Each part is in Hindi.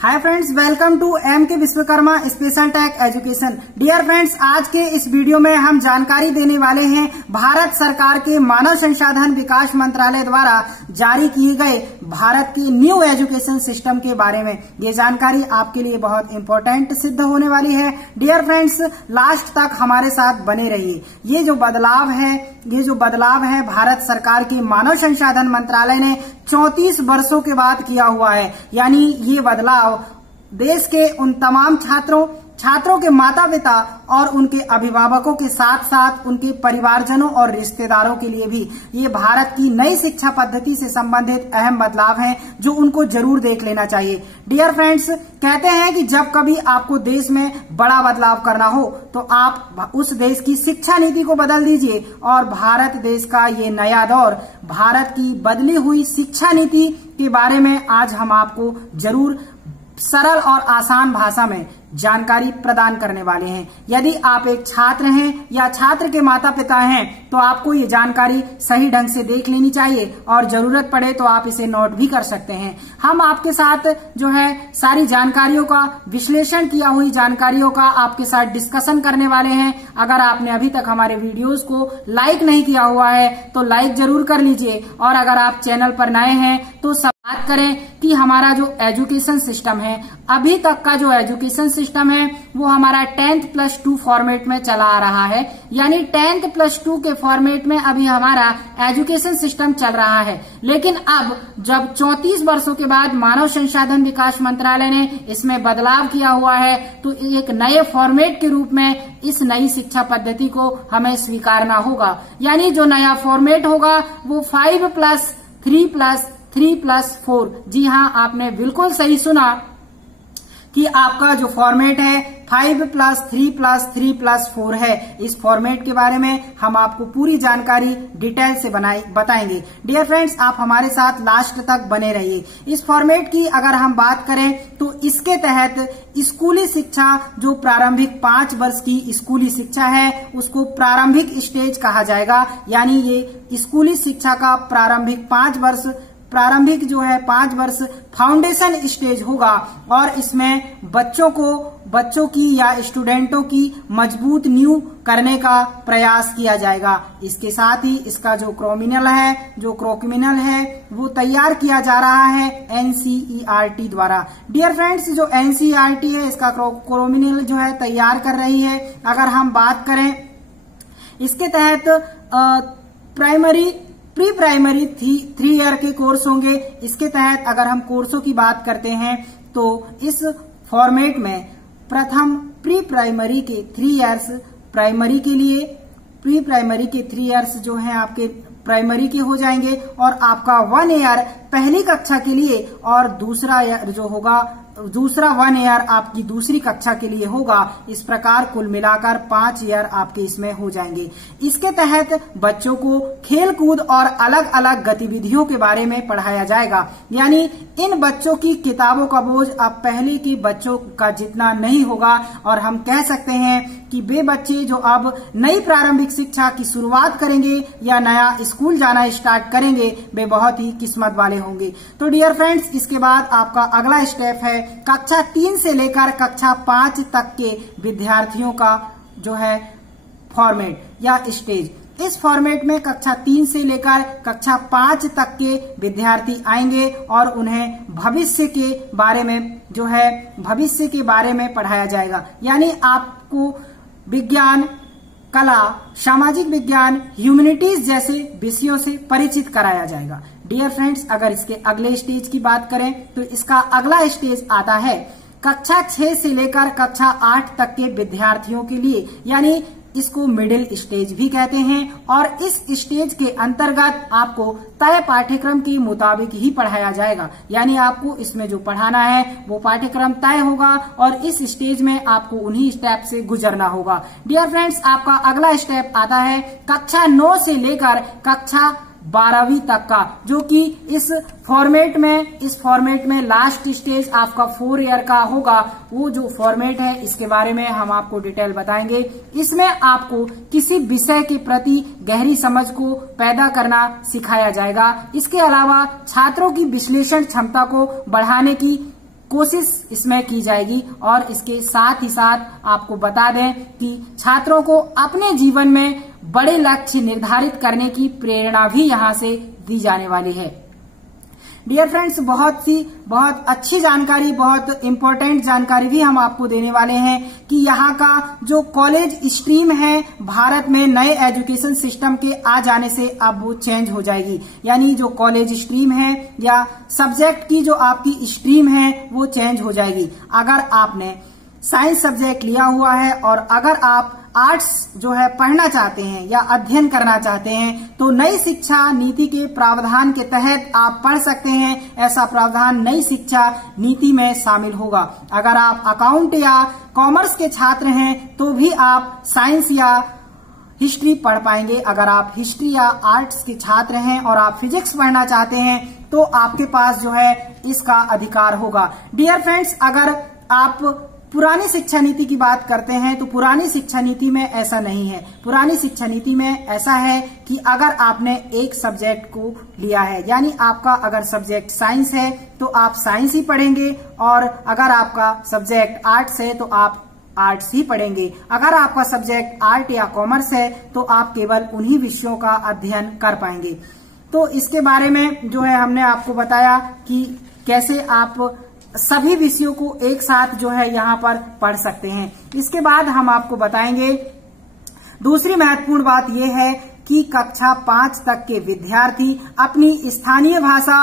Hi friends, welcome to M K Vishwakarma special tech education. Dear friends, आज के इस वीडियो में हम जानकारी देने वाले हैं भारत सरकार के मानव संसाधन विकास मंत्रालय द्वारा जारी किए गए भारत के न्यू एजुकेशन सिस्टम के बारे में। ये जानकारी आपके लिए बहुत इंपॉर्टेंट सिद्ध होने वाली है। डियर फ्रेंड्स, लास्ट तक हमारे साथ बने रहिए। ये जो बदलाव है भारत सरकार के मानव संसाधन मंत्रालय ने 34 वर्षों के बाद किया हुआ है। यानी ये बदलाव देश के उन तमाम छात्रों के माता पिता और उनके अभिभावकों के साथ साथ उनके परिवारजनों और रिश्तेदारों के लिए भी ये भारत की नई शिक्षा पद्धति से संबंधित अहम बदलाव हैं जो उनको जरूर देख लेना चाहिए। डियर फ्रेंड्स, कहते हैं कि जब कभी आपको देश में बड़ा बदलाव करना हो तो आप उस देश की शिक्षा नीति को बदल दीजिए। और भारत देश का ये नया दौर, भारत की बदली हुई शिक्षा नीति के बारे में आज हम आपको जरूर सरल और आसान भाषा में जानकारी प्रदान करने वाले हैं। यदि आप एक छात्र हैं या छात्र के माता पिता हैं तो आपको ये जानकारी सही ढंग से देख लेनी चाहिए और जरूरत पड़े तो आप इसे नोट भी कर सकते हैं। हम आपके साथ जो है सारी जानकारियों का विश्लेषण किया हुई जानकारियों का आपके साथ डिस्कशन करने वाले हैं। अगर आपने अभी तक हमारे वीडियोस को लाइक नहीं किया हुआ है तो लाइक जरूर कर लीजिए। और अगर आप चैनल पर नए हैं तो बात करें कि हमारा जो एजुकेशन सिस्टम है, अभी तक का जो एजुकेशन सिस्टम है वो हमारा 10th+2 फॉर्मेट में चला आ रहा है। यानी 10th+2 के फॉर्मेट में अभी हमारा एजुकेशन सिस्टम चल रहा है। लेकिन अब जब 34 वर्षों के बाद मानव संसाधन विकास मंत्रालय ने इसमें बदलाव किया हुआ है तो एक नए फॉर्मेट के रूप में इस नई शिक्षा पद्धति को हमें स्वीकारना होगा। यानी जो नया फॉर्मेट होगा वो 5+3+3+4। जी हाँ, आपने बिल्कुल सही सुना कि आपका जो फॉर्मेट है 5+3+3+4 है। इस फॉर्मेट के बारे में हम आपको पूरी जानकारी डिटेल से बताएंगे। डियर फ्रेंड्स, आप हमारे साथ लास्ट तक बने रहिए। इस फॉर्मेट की अगर हम बात करें तो इसके तहत स्कूली शिक्षा, जो प्रारंभिक 5 वर्ष की स्कूली शिक्षा है उसको प्रारंभिक स्टेज कहा जाएगा। यानी ये स्कूली शिक्षा का प्रारंभिक 5 वर्ष फाउंडेशन स्टेज होगा और इसमें बच्चों की या स्टूडेंटों की मजबूत नींव करने का प्रयास किया जाएगा। इसके साथ ही इसका जो क्रोक्मिनल है वो तैयार किया जा रहा है NCERT द्वारा। डियर फ्रेंड्स, जो NCERT है इसका क्रोक्मिनल जो है तैयार कर रही है। अगर हम बात करें इसके तहत प्री प्राइमरी 3 ईयर के कोर्स होंगे। इसके तहत अगर हम कोर्सों की बात करते हैं तो इस फॉर्मेट में प्रथम प्री प्राइमरी के 3 ईयर्स प्री प्राइमरी के 3 ईयर्स जो हैं आपके प्राइमरी के हो जाएंगे और आपका 1 ईयर पहली कक्षा के लिए और दूसरा 1 ईयर आपकी दूसरी कक्षा के लिए होगा। इस प्रकार कुल मिलाकर 5 ईयर आपके इसमें हो जाएंगे। इसके तहत बच्चों को खेल कूद और अलग अलग गतिविधियों के बारे में पढ़ाया जाएगा। यानी इन बच्चों की किताबों का बोझ अब पहले के बच्चों का जितना नहीं होगा और हम कह सकते हैं कि वे बच्चे जो अब नई प्रारंभिक शिक्षा की शुरुआत करेंगे या नया स्कूल जाना स्टार्ट करेंगे वे बहुत ही किस्मत वाले होंगे। तो डियर फ्रेंड्स, इसके बाद आपका अगला स्टेप है कक्षा 3 से लेकर कक्षा 5 तक के विद्यार्थियों का जो है फॉर्मेट या स्टेज। इस फॉर्मेट में कक्षा 3 से लेकर कक्षा 5 तक के विद्यार्थी आएंगे और उन्हें भविष्य के बारे में पढ़ाया जाएगा। यानी आपको विज्ञान, कला, सामाजिक विज्ञान, ह्यूमैनिटीज जैसे विषयों से परिचित कराया जाएगा। डियर फ्रेंड्स, अगर इसके अगले स्टेज की बात करें तो इसका अगला स्टेज आता है कक्षा 6 से लेकर कक्षा 8 तक के विद्यार्थियों के लिए। यानी इसको मिडिल स्टेज भी कहते हैं और इस स्टेज के अंतर्गत आपको तय पाठ्यक्रम के मुताबिक ही पढ़ाया जाएगा। यानी आपको इसमें जो पढ़ाना है वो पाठ्यक्रम तय होगा और इस स्टेज में आपको उन्हीं स्टेप से गुजरना होगा। डियर फ्रेंड्स, आपका अगला स्टेप आता है कक्षा 9 से लेकर कक्षा 12वीं तक का, जो कि इस फॉर्मेट में लास्ट स्टेज आपका 4 ईयर का होगा। वो जो फॉर्मेट है इसके बारे में हम आपको डिटेल बताएंगे। इसमें आपको किसी विषय के प्रति गहरी समझ को पैदा करना सिखाया जाएगा। इसके अलावा छात्रों की विश्लेषण क्षमता को बढ़ाने की कोशिश इसमें की जाएगी। और इसके साथ ही साथ आपको बता दें कि छात्रों को अपने जीवन में बड़े लक्ष्य निर्धारित करने की प्रेरणा भी यहाँ से दी जाने वाली है। डियर फ्रेंड्स, बहुत अच्छी जानकारी, बहुत इंपॉर्टेंट जानकारी भी हम आपको देने वाले हैं कि यहाँ का जो कॉलेज स्ट्रीम है भारत में नए एजुकेशन सिस्टम के आ जाने से अब वो चेंज हो जाएगी। यानी जो कॉलेज स्ट्रीम है या सब्जेक्ट की जो आपकी स्ट्रीम है वो चेंज हो जाएगी। अगर आपने साइंस सब्जेक्ट लिया हुआ है और अगर आप आर्ट्स जो है पढ़ना चाहते हैं या अध्ययन करना चाहते हैं तो नई शिक्षा नीति के प्रावधान के तहत आप पढ़ सकते हैं। ऐसा प्रावधान नई शिक्षा नीति में शामिल होगा। अगर आप अकाउंट या कॉमर्स के छात्र हैं तो भी आप साइंस या हिस्ट्री पढ़ पाएंगे। अगर आप हिस्ट्री या आर्ट्स के छात्र हैं और आप फिजिक्स पढ़ना चाहते हैं तो आपके पास जो है इसका अधिकार होगा। डियर फ्रेंड्स, अगर आप पुरानी शिक्षा नीति की बात करते हैं तो पुरानी शिक्षा नीति में ऐसा नहीं है। पुरानी शिक्षा नीति में ऐसा है कि अगर आपने एक सब्जेक्ट को लिया है, यानी आपका अगर सब्जेक्ट साइंस है तो आप साइंस ही पढ़ेंगे, और अगर आपका सब्जेक्ट आर्ट्स है तो आप आर्ट्स ही पढ़ेंगे। अगर आपका सब्जेक्ट आर्ट या कॉमर्स है तो आप केवल उन्हीं विषयों का अध्ययन कर पाएंगे। तो इसके बारे में जो है हमने आपको बताया कि कैसे आप सभी विषयों को एक साथ जो है यहाँ पर पढ़ सकते हैं। इसके बाद हम आपको बताएंगे दूसरी महत्वपूर्ण बात यह है कि कक्षा 5 तक के विद्यार्थी अपनी स्थानीय भाषा,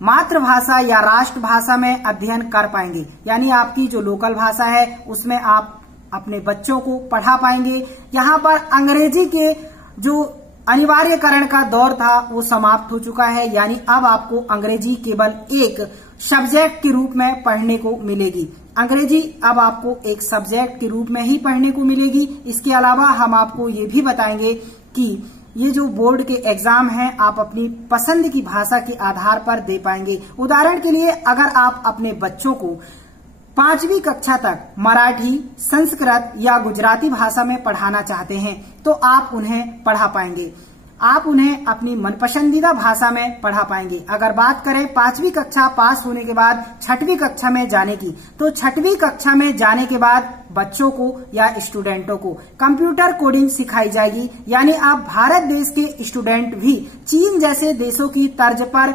मातृभाषा या राष्ट्रभाषा में अध्ययन कर पाएंगे। यानी आपकी जो लोकल भाषा है उसमें आप अपने बच्चों को पढ़ा पाएंगे। यहाँ पर अंग्रेजी के जो अनिवार्यकरण का दौर था वो समाप्त हो चुका है। यानी अब आपको अंग्रेजी केवल एक सब्जेक्ट के रूप में पढ़ने को मिलेगी। अंग्रेजी अब आपको एक सब्जेक्ट के रूप में ही पढ़ने को मिलेगी। इसके अलावा हम आपको ये भी बताएंगे कि ये जो बोर्ड के एग्जाम हैं आप अपनी पसंद की भाषा के आधार पर दे पाएंगे। उदाहरण के लिए अगर आप अपने बच्चों को 5वीं कक्षा तक मराठी, संस्कृत या गुजराती भाषा में पढ़ाना चाहते हैं तो आप उन्हें पढ़ा पाएंगे। आप उन्हें अपनी मनपसंदीदा भाषा में पढ़ा पाएंगे। अगर बात करें 5वीं कक्षा पास होने के बाद 6वीं कक्षा में जाने की, तो 6वीं कक्षा में जाने के बाद बच्चों को या स्टूडेंटों को कंप्यूटर कोडिंग सिखाई जाएगी। यानी आप भारत देश के स्टूडेंट भी चीन जैसे देशों की तर्ज पर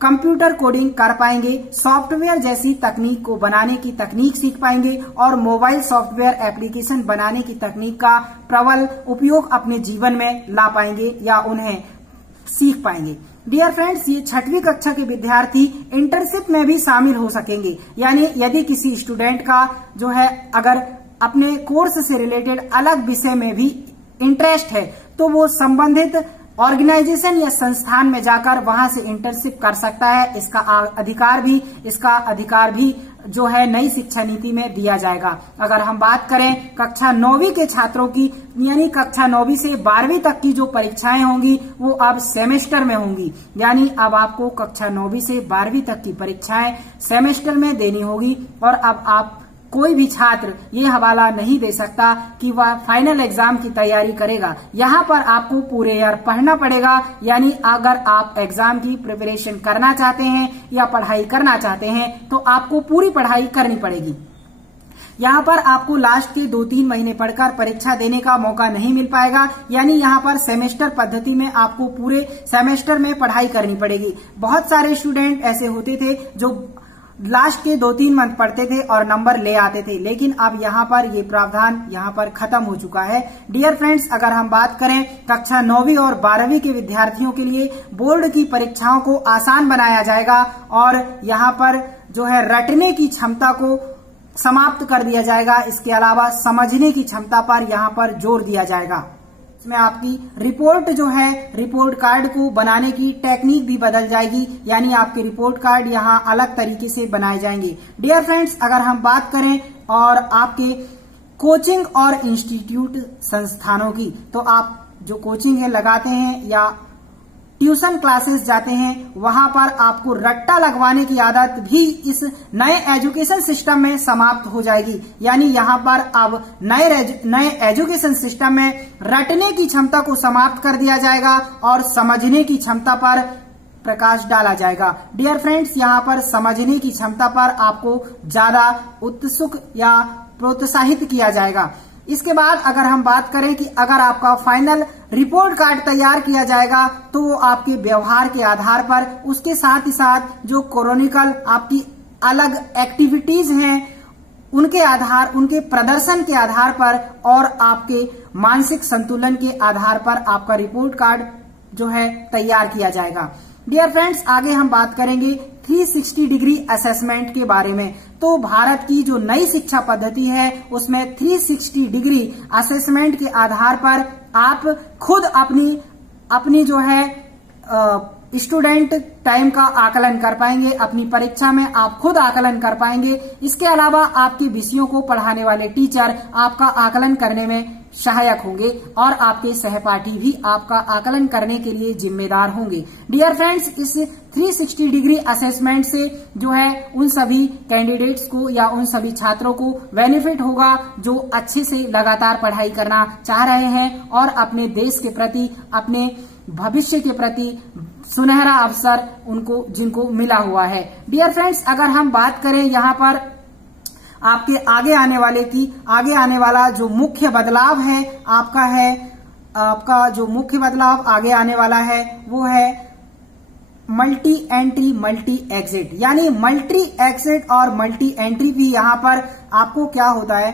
कंप्यूटर कोडिंग कर पाएंगे, सॉफ्टवेयर जैसी तकनीक को बनाने की तकनीक सीख पाएंगे और मोबाइल सॉफ्टवेयर एप्लीकेशन बनाने की तकनीक का प्रबल उपयोग अपने जीवन में ला पाएंगे या उन्हें सीख पाएंगे। डियर फ्रेंड्स, ये 6वीं कक्षा के विद्यार्थी इंटर्नशिप में भी शामिल हो सकेंगे। यानी यदि किसी स्टूडेंट का जो है अगर अपने कोर्स से रिलेटेड अलग विषय में भी इंटरेस्ट है तो वो संबंधित ऑर्गेनाइजेशन या संस्थान में जाकर वहां से इंटर्नशिप कर सकता है। इसका अधिकार भी जो है नई शिक्षा नीति में दिया जाएगा। अगर हम बात करें कक्षा 9वीं के छात्रों की, यानी कक्षा 9वीं से 12वीं तक की जो परीक्षाएं होंगी वो अब सेमेस्टर में होंगी। यानी अब आपको कक्षा 9वीं से 12वीं तक की परीक्षाएं सेमेस्टर में देनी होगी और अब आप कोई भी छात्र ये हवाला नहीं दे सकता कि वह फाइनल एग्जाम की तैयारी करेगा। यहाँ पर आपको पूरे ईयर पढ़ना पड़ेगा। यानी अगर आप एग्जाम की प्रिपरेशन करना चाहते हैं या पढ़ाई करना चाहते हैं तो आपको पूरी पढ़ाई करनी पड़ेगी। यहाँ पर आपको लास्ट के 2-3 महीने पढ़कर परीक्षा देने का मौका नहीं मिल पाएगा। यानी यहाँ पर सेमेस्टर पद्धति में आपको पूरे सेमेस्टर में पढ़ाई करनी पड़ेगी। बहुत सारे स्टूडेंट ऐसे होते थे जो लास्ट के 2-3 मंथ पढ़ते थे और नंबर ले आते थे, लेकिन अब यहाँ पर ये प्रावधान यहाँ पर खत्म हो चुका है। डियर फ्रेंड्स, अगर हम बात करें कक्षा 9वीं और 12वीं के विद्यार्थियों के लिए बोर्ड की परीक्षाओं को आसान बनाया जाएगा और यहाँ पर जो है रटने की क्षमता को समाप्त कर दिया जाएगा। इसके अलावा समझने की क्षमता पर यहाँ पर जोर दिया जाएगा। इसमें आपकी रिपोर्ट जो है, रिपोर्ट कार्ड को बनाने की टेक्निक भी बदल जाएगी। यानी आपके रिपोर्ट कार्ड यहाँ अलग तरीके से बनाए जाएंगे। डियर फ्रेंड्स, अगर हम बात करें और आपके कोचिंग और इंस्टीट्यूट संस्थानों की, तो आप जो कोचिंग है लगाते हैं या ट्यूशन क्लासेस जाते हैं, वहां पर आपको रट्टा लगवाने की आदत भी इस नए एजुकेशन सिस्टम में समाप्त हो जाएगी। यानी यहाँ पर अब नए एजुकेशन सिस्टम में रटने की क्षमता को समाप्त कर दिया जाएगा और समझने की क्षमता पर प्रकाश डाला जाएगा। डियर फ्रेंड्स, यहाँ पर समझने की क्षमता पर आपको ज्यादा उत्सुक या प्रोत्साहित किया जाएगा। इसके बाद अगर हम बात करें कि अगर आपका फाइनल रिपोर्ट कार्ड तैयार किया जाएगा तो वो आपके व्यवहार के आधार पर, उसके साथ ही साथ जो क्रोनिकल आपकी अलग एक्टिविटीज हैं उनके आधार, उनके प्रदर्शन के आधार पर और आपके मानसिक संतुलन के आधार पर आपका रिपोर्ट कार्ड जो है तैयार किया जाएगा। डियर फ्रेंड्स, आगे हम बात करेंगे 360 डिग्री असेसमेंट के बारे में। तो भारत की जो नई शिक्षा पद्धति है उसमें 360 डिग्री असेसमेंट के आधार पर आप खुद अपनी जो है स्टूडेंट टाइम का आकलन कर पाएंगे। अपनी परीक्षा में आप खुद आकलन कर पाएंगे। इसके अलावा आपके विषयों को पढ़ाने वाले टीचर आपका आकलन करने में सहायक होंगे और आपके सहपाठी भी आपका आकलन करने के लिए जिम्मेदार होंगे। डियर फ्रेंड्स, इस 360 डिग्री असेसमेंट से जो है उन सभी कैंडिडेट्स को या उन सभी छात्रों को बेनिफिट होगा जो अच्छे से लगातार पढ़ाई करना चाह रहे हैं और अपने देश के प्रति, अपने भविष्य के प्रति सुनहरा अवसर जिनको मिला हुआ है। डियर फ्रेंड्स, अगर हम बात करें यहाँ पर आपके आगे आने वाला जो मुख्य बदलाव है आपका जो मुख्य बदलाव आगे आने वाला है वो है मल्टी एंट्री मल्टी एग्जिट, यानी मल्टी एग्जिट और मल्टी एंट्री भी यहाँ पर आपको क्या होता है,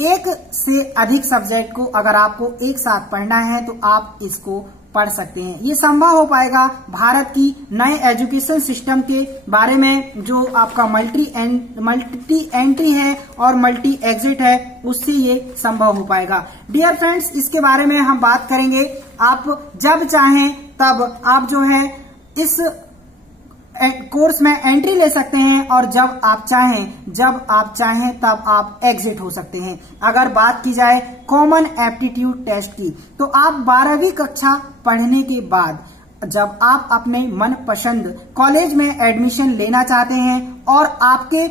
एक से अधिक सब्जेक्ट को अगर आपको एक साथ पढ़ना है तो आप इसको पढ़ सकते हैं। ये संभव हो पाएगा भारत की नए एजुकेशन सिस्टम के बारे में, जो आपका मल्टी एंट्री है और मल्टी एग्जिट है, उससे ये संभव हो पाएगा। डियर फ्रेंड्स, इसके बारे में हम बात करेंगे। आप जब चाहें तब आप जो है इस कोर्स में एंट्री ले सकते हैं और जब आप चाहें तब आप एग्जिट हो सकते हैं। अगर बात की जाए कॉमन एप्टीट्यूड टेस्ट की, तो आप 12वीं कक्षा पढ़ने के बाद जब आप अपने मनपसंद कॉलेज में एडमिशन लेना चाहते हैं और आपके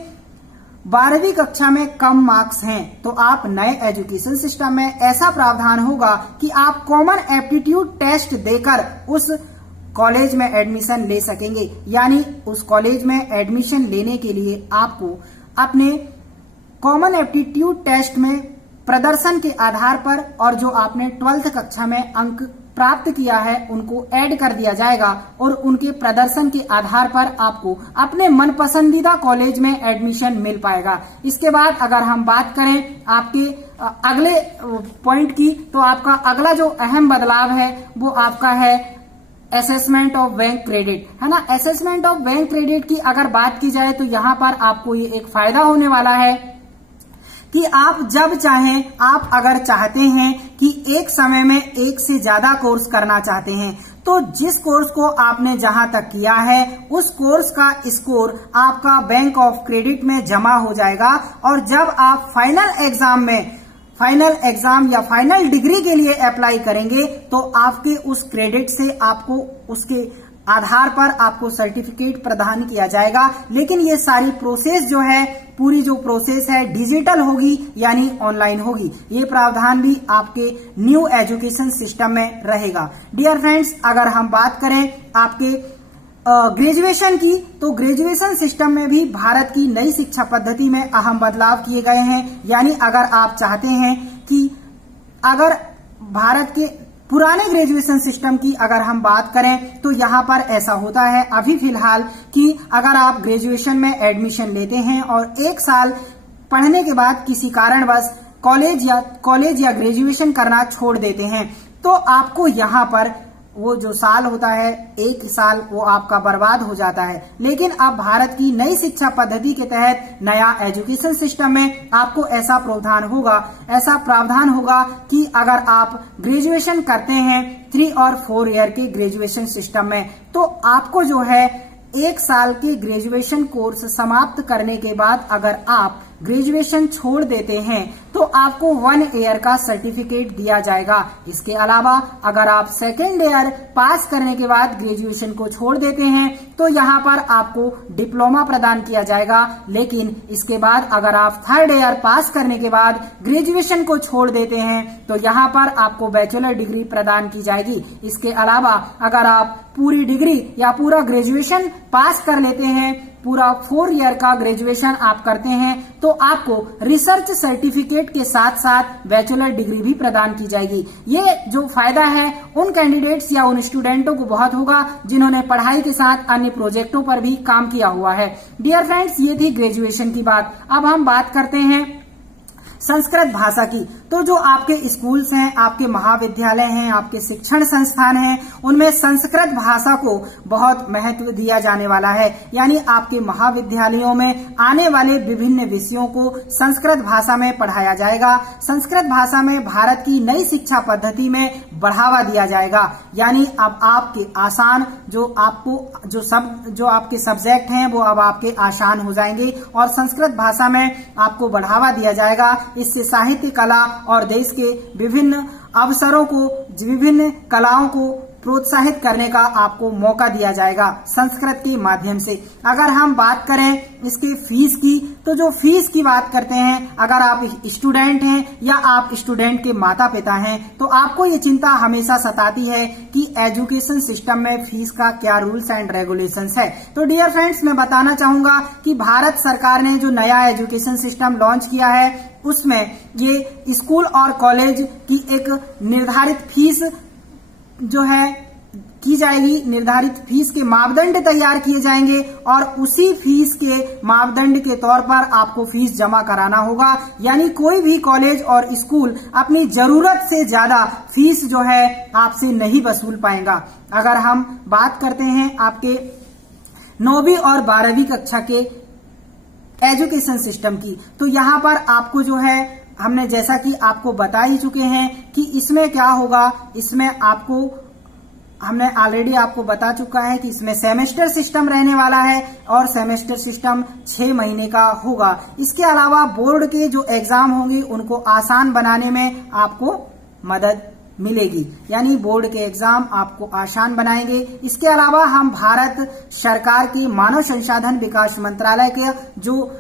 12वीं कक्षा में कम मार्क्स हैं तो आप नए एजुकेशन सिस्टम में ऐसा प्रावधान होगा कि आप कॉमन एप्टीट्यूड टेस्ट देकर उस कॉलेज में एडमिशन ले सकेंगे। यानी उस कॉलेज में एडमिशन लेने के लिए आपको अपने कॉमन एप्टीट्यूड टेस्ट में प्रदर्शन के आधार पर और जो आपने 12th कक्षा में अंक प्राप्त किया है उनको ऐड कर दिया जाएगा और उनके प्रदर्शन के आधार पर आपको अपने मनपसंदीदा कॉलेज में एडमिशन मिल पाएगा। इसके बाद अगर हम बात करें आपके अगले पॉइंट की, तो आपका अगला जो अहम बदलाव है वो आपका है असेसमेंट ऑफ बैंक क्रेडिट, है ना। असेसमेंट ऑफ बैंक क्रेडिट की अगर बात की जाए तो यहाँ पर आपको ये एक फायदा होने वाला है कि आप जब चाहें, आप अगर चाहते हैं कि एक समय में एक से ज्यादा कोर्स करना चाहते हैं तो जिस कोर्स को आपने जहां तक किया है उस कोर्स का स्कोर आपका बैंक ऑफ क्रेडिट में जमा हो जाएगा और जब आप फाइनल एग्जाम या फाइनल डिग्री के लिए अप्लाई करेंगे तो आपके उस क्रेडिट से आपको उसके आधार पर आपको सर्टिफिकेट प्रदान किया जाएगा। लेकिन ये सारी प्रोसेस जो है, पूरी जो प्रोसेस है डिजिटल होगी यानी ऑनलाइन होगी। ये प्रावधान भी आपके न्यू एजुकेशन सिस्टम में रहेगा। डियर फ्रेंड्स, अगर हम बात करें आपके ग्रेजुएशन की, तो ग्रेजुएशन सिस्टम में भी भारत की नई शिक्षा पद्धति में अहम बदलाव किए गए हैं। यानी अगर आप चाहते हैं कि अगर भारत के पुराने ग्रेजुएशन सिस्टम की अगर हम बात करें तो यहाँ पर ऐसा होता है अभी फिलहाल कि अगर आप ग्रेजुएशन में एडमिशन लेते हैं और एक साल पढ़ने के बाद किसी कारणवश कॉलेज या ग्रेजुएशन करना छोड़ देते हैं तो आपको यहाँ पर वो जो साल होता है, एक साल वो आपका बर्बाद हो जाता है। लेकिन अब भारत की नई शिक्षा पद्धति के तहत नया एजुकेशन सिस्टम में आपको ऐसा प्रावधान होगा कि अगर आप ग्रेजुएशन करते हैं 3 और 4 ईयर के ग्रेजुएशन सिस्टम में, तो आपको जो है एक साल के ग्रेजुएशन कोर्स समाप्त करने के बाद अगर आप ग्रेजुएशन छोड़ देते हैं तो आपको 1 ईयर का सर्टिफिकेट दिया जाएगा। इसके अलावा अगर आप सेकेंड ईयर पास करने के बाद ग्रेजुएशन को छोड़ देते हैं तो यहाँ पर आपको डिप्लोमा प्रदान किया जाएगा। लेकिन इसके बाद अगर आप थर्ड ईयर पास करने के बाद ग्रेजुएशन को छोड़ देते हैं तो यहाँ पर आपको बैचलर डिग्री प्रदान की जाएगी। इसके अलावा अगर आप पूरी डिग्री या पूरा ग्रेजुएशन पास कर लेते हैं, पूरा 4 ईयर का ग्रेजुएशन आप करते हैं तो आपको रिसर्च सर्टिफिकेट के साथ साथ बैचलर डिग्री भी प्रदान की जाएगी। ये जो फायदा है उन कैंडिडेट्स या उन स्टूडेंटों को बहुत होगा जिन्होंने पढ़ाई के साथ अन्य प्रोजेक्टों पर भी काम किया हुआ है। डियर फ्रेंड्स, ये थी ग्रेजुएशन की बात। अब हम बात करते हैं संस्कृत भाषा की। तो जो आपके स्कूल्स हैं, आपके महाविद्यालय हैं, आपके शिक्षण संस्थान हैं, उनमें संस्कृत भाषा को बहुत महत्व दिया जाने वाला है। यानी आपके महाविद्यालयों में आने वाले विभिन्न विषयों को संस्कृत भाषा में पढ़ाया जाएगा। संस्कृत भाषा में भारत की नई शिक्षा पद्धति में बढ़ावा दिया जाएगा। यानी अब आपके आसान जो आपके सब्जेक्ट हैं वो अब आपके आसान हो जाएंगे और संस्कृत भाषा में आपको बढ़ावा दिया जाएगा। इससे साहित्य, कला और देश के विभिन्न अवसरों को, विभिन्न कलाओं को प्रोत्साहित करने का आपको मौका दिया जाएगा संस्कृत के माध्यम से। अगर हम बात करें इसके फीस की, तो जो फीस की बात करते हैं, अगर आप स्टूडेंट हैं या आप स्टूडेंट के माता पिता हैं तो आपको ये चिंता हमेशा सताती है कि एजुकेशन सिस्टम में फीस का क्या रूल्स एंड रेगुलेशंस है। तो डियर फ्रेंड्स, मैं बताना चाहूंगा कि भारत सरकार ने जो नया एजुकेशन सिस्टम लॉन्च किया है उसमें ये स्कूल और कॉलेज की एक निर्धारित फीस जो है की जाएगी। निर्धारित फीस के मापदंड तैयार किए जाएंगे और उसी फीस के मापदंड के तौर पर आपको फीस जमा कराना होगा। यानी कोई भी कॉलेज और स्कूल अपनी जरूरत से ज्यादा फीस जो है आपसे नहीं वसूल पाएगा। अगर हम बात करते हैं आपके 9वीं और 12वीं कक्षा के एजुकेशन सिस्टम की, तो यहाँ पर आपको जो है हमने जैसा कि आपको बता ही चुके हैं कि इसमें क्या होगा। इसमें हमने ऑलरेडी आपको बता चुका है कि इसमें सेमेस्टर सिस्टम रहने वाला है और सेमेस्टर सिस्टम 6 महीने का होगा। इसके अलावा बोर्ड के जो एग्जाम होंगे उनको आसान बनाने में आपको मदद मिलेगी। यानी बोर्ड के एग्जाम आपको आसान बनाएंगे। इसके अलावा हम भारत सरकार की मानव संसाधन विकास मंत्रालय के जो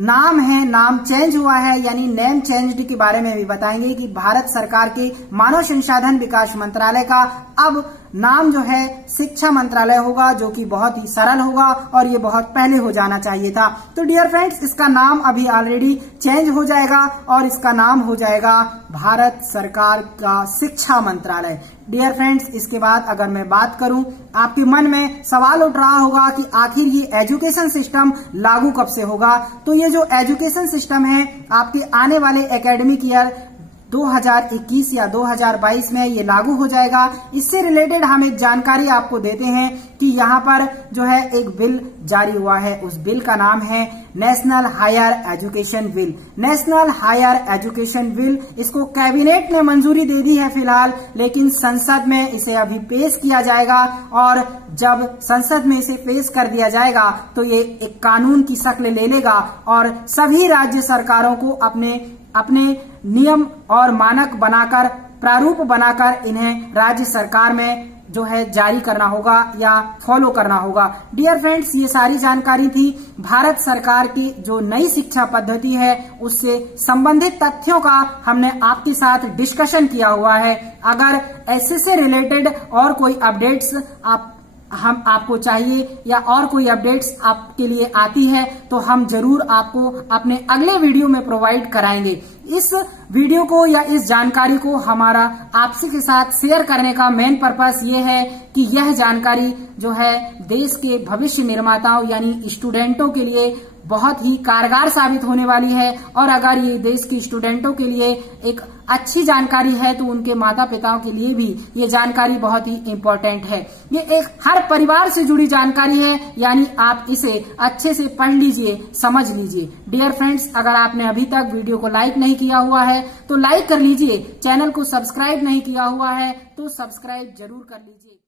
नाम है, नाम चेंज हुआ है, यानी नेम चेंज्ड के बारे में भी बताएंगे कि भारत सरकार के मानव संसाधन विकास मंत्रालय का अब नाम जो है शिक्षा मंत्रालय होगा, जो कि बहुत ही सरल होगा और ये बहुत पहले हो जाना चाहिए था। तो डियर फ्रेंड्स, इसका नाम अभी ऑलरेडी चेंज हो जाएगा और इसका नाम हो जाएगा भारत सरकार का शिक्षा मंत्रालय। डियर फ्रेंड्स, इसके बाद अगर मैं बात करूं, आपके मन में सवाल उठ रहा होगा कि आखिर ये एजुकेशन सिस्टम लागू कब से होगा। तो ये जो एजुकेशन सिस्टम है आपके आने वाले एकेडमिक ईयर 2021 या 2022 में ये लागू हो जाएगा। इससे रिलेटेड हम एक जानकारी आपको देते हैं कि यहाँ पर जो है एक बिल जारी हुआ है। उस बिल का नाम है national higher education bill. National higher education bill, इसको कैबिनेट ने मंजूरी दे दी है फिलहाल, लेकिन संसद में इसे अभी पेश किया जाएगा और जब संसद में इसे पेश कर दिया जाएगा तो ये एक कानून की शक्ल ले लेगा और सभी राज्य सरकारों को अपने नियम और मानक बनाकर, प्रारूप बनाकर इन्हें राज्य सरकार में जो है जारी करना होगा या फॉलो करना होगा। डियर फ्रेंड्स, ये सारी जानकारी थी भारत सरकार की जो नई शिक्षा पद्धति है उससे संबंधित तथ्यों का हमने आपके साथ डिस्कशन किया हुआ है। अगर ऐसे से रिलेटेड और कोई अपडेट्स आपको चाहिए या और कोई अपडेट्स आपके लिए आती है तो हम जरूर आपको अपने अगले वीडियो में प्रोवाइड कराएंगे। इस वीडियो को या इस जानकारी को हमारा आपसे के साथ शेयर करने का मेन पर्पस ये है कि यह जानकारी जो है देश के भविष्य निर्माताओं यानी स्टूडेंटों के लिए बहुत ही कारगर साबित होने वाली है। और अगर ये देश के स्टूडेंटों के लिए एक अच्छी जानकारी है तो उनके माता पिताओं के लिए भी ये जानकारी बहुत ही इम्पोर्टेंट है। ये एक हर परिवार से जुड़ी जानकारी है, यानी आप इसे अच्छे से पढ़ लीजिए, समझ लीजिए। डियर फ्रेंड्स, अगर आपने अभी तक वीडियो को लाइक नहीं किया हुआ है तो लाइक कर लीजिए। चैनल को सब्सक्राइब नहीं किया हुआ है तो सब्सक्राइब जरूर कर लीजिए।